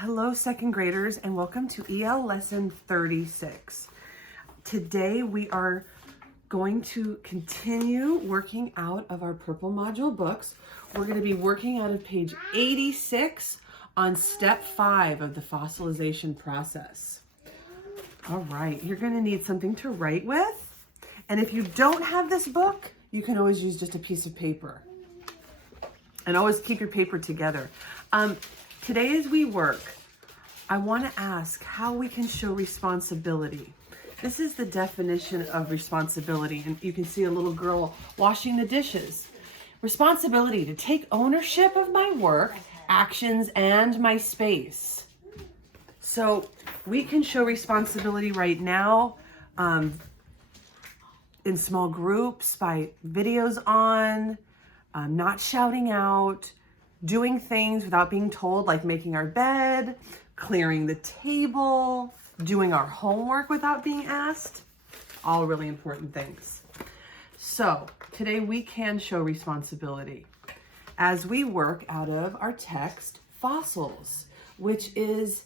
Hello, second graders, and welcome to EL Lesson 36. Today we are going to continue working out of our purple module books. We're going to be working out of page 86 on step 5 of the fossilization process. All right, you're going to need something to write with. And if you don't have this book, you can always use just a piece of paper. And always keep your paper together. Today as we work, I want to ask how we can show responsibility. This is the definition of responsibility, and you can see a little girl washing the dishes. Responsibility, to take ownership of my work, actions, and my space. So we can show responsibility right now in small groups, by videos on, not shouting out, doing things without being told, like making our bed, clearing the table, doing our homework without being asked. All really important things. So today we can show responsibility as we work out of our text, Fossils, which is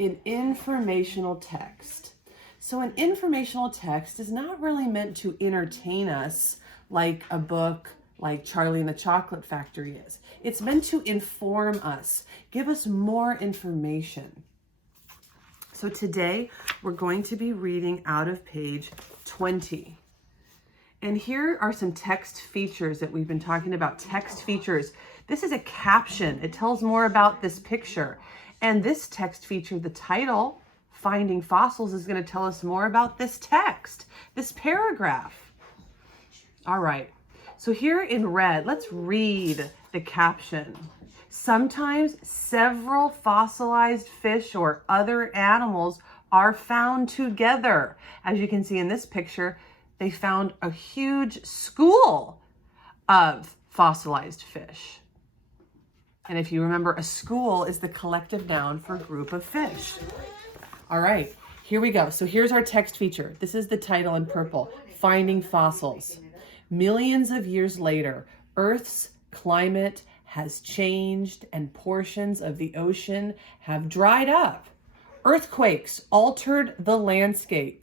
an informational text. So an informational text is not really meant to entertain us like a book like Charlie and the Chocolate Factory is. It's meant to inform us, give us more information. So today we're going to be reading out of page 20. And here are some text features that we've been talking about. Text features. This is a caption. It tells more about this picture. And this text feature, the title, Finding Fossils, is going to tell us more about this text, this paragraph. All right. So here in red, let's read the caption. Sometimes several fossilized fish or other animals are found together. As you can see in this picture, they found a huge school of fossilized fish. And if you remember, a school is the collective noun for a group of fish. All right, here we go. So here's our text feature. This is the title in purple, Finding Fossils. Millions of years later, Earth's climate has changed and portions of the ocean have dried up. Earthquakes altered the landscape,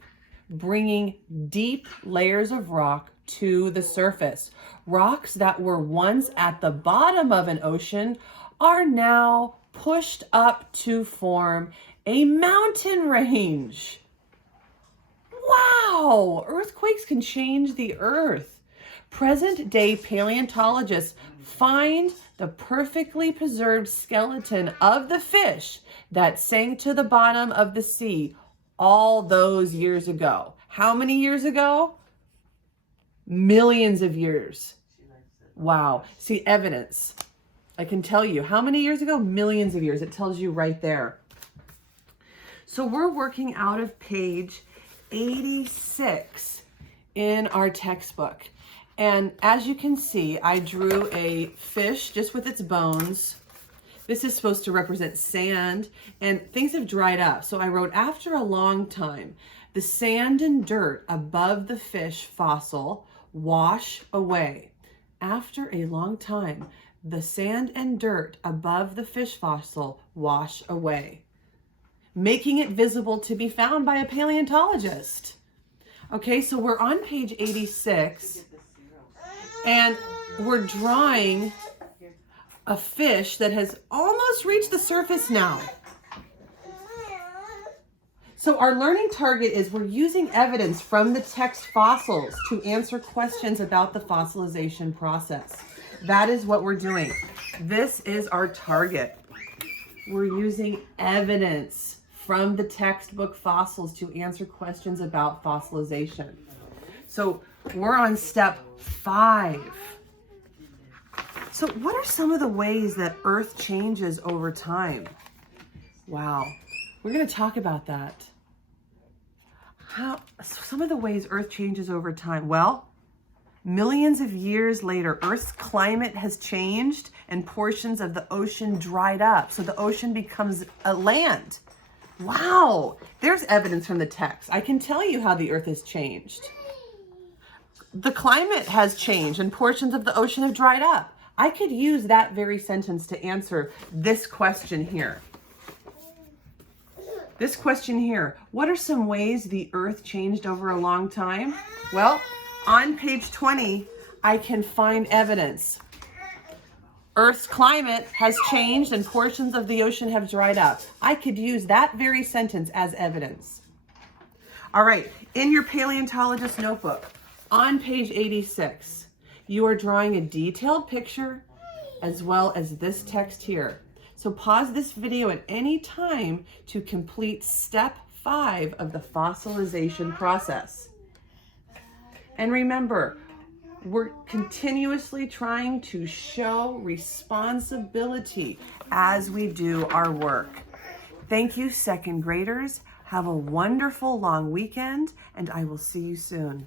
bringing deep layers of rock to the surface. Rocks that were once at the bottom of an ocean are now pushed up to form a mountain range. Wow! Earthquakes can change the earth. Present-day paleontologists find the perfectly preserved skeleton of the fish that sank to the bottom of the sea all those years ago. How many years ago? Millions of years. Wow. See, evidence. I can tell you. How many years ago? Millions of years. It tells you right there. So we're working out of page 86 in our textbook. And as you can see, I drew a fish just with its bones. This is supposed to represent sand, and things have dried up. So I wrote, after a long time, the sand and dirt above the fish fossil wash away. After a long time, the sand and dirt above the fish fossil wash away, making it visible to be found by a paleontologist. Okay, so we're on page 86. And we're drawing a fish that has almost reached the surface now. So our learning target is we're using evidence from the text Fossils to answer questions about the fossilization process. That is what we're doing. This is our target. We're using evidence from the textbook Fossils to answer questions about fossilization. So we're on step 5. So what are some of the ways that Earth changes over time? Wow, we're going to talk about that. Some of the ways Earth changes over time. Well, millions of years later, Earth's climate has changed and portions of the ocean dried up. So the ocean becomes a land. Wow, there's evidence from the text. I can tell you how the Earth has changed. The climate has changed and portions of the ocean have dried up. I could use that very sentence to answer this question here. This question here, what are some ways the Earth changed over a long time? Well, on page 20, I can find evidence. Earth's climate has changed and portions of the ocean have dried up. I could use that very sentence as evidence. All right, in your paleontologist notebook, on page 86, you are drawing a detailed picture as well as this text here. So pause this video at any time to complete step 5 of the fossilization process. And remember, we're continuously trying to show responsibility as we do our work. Thank you, second graders. Have a wonderful long weekend, and I will see you soon.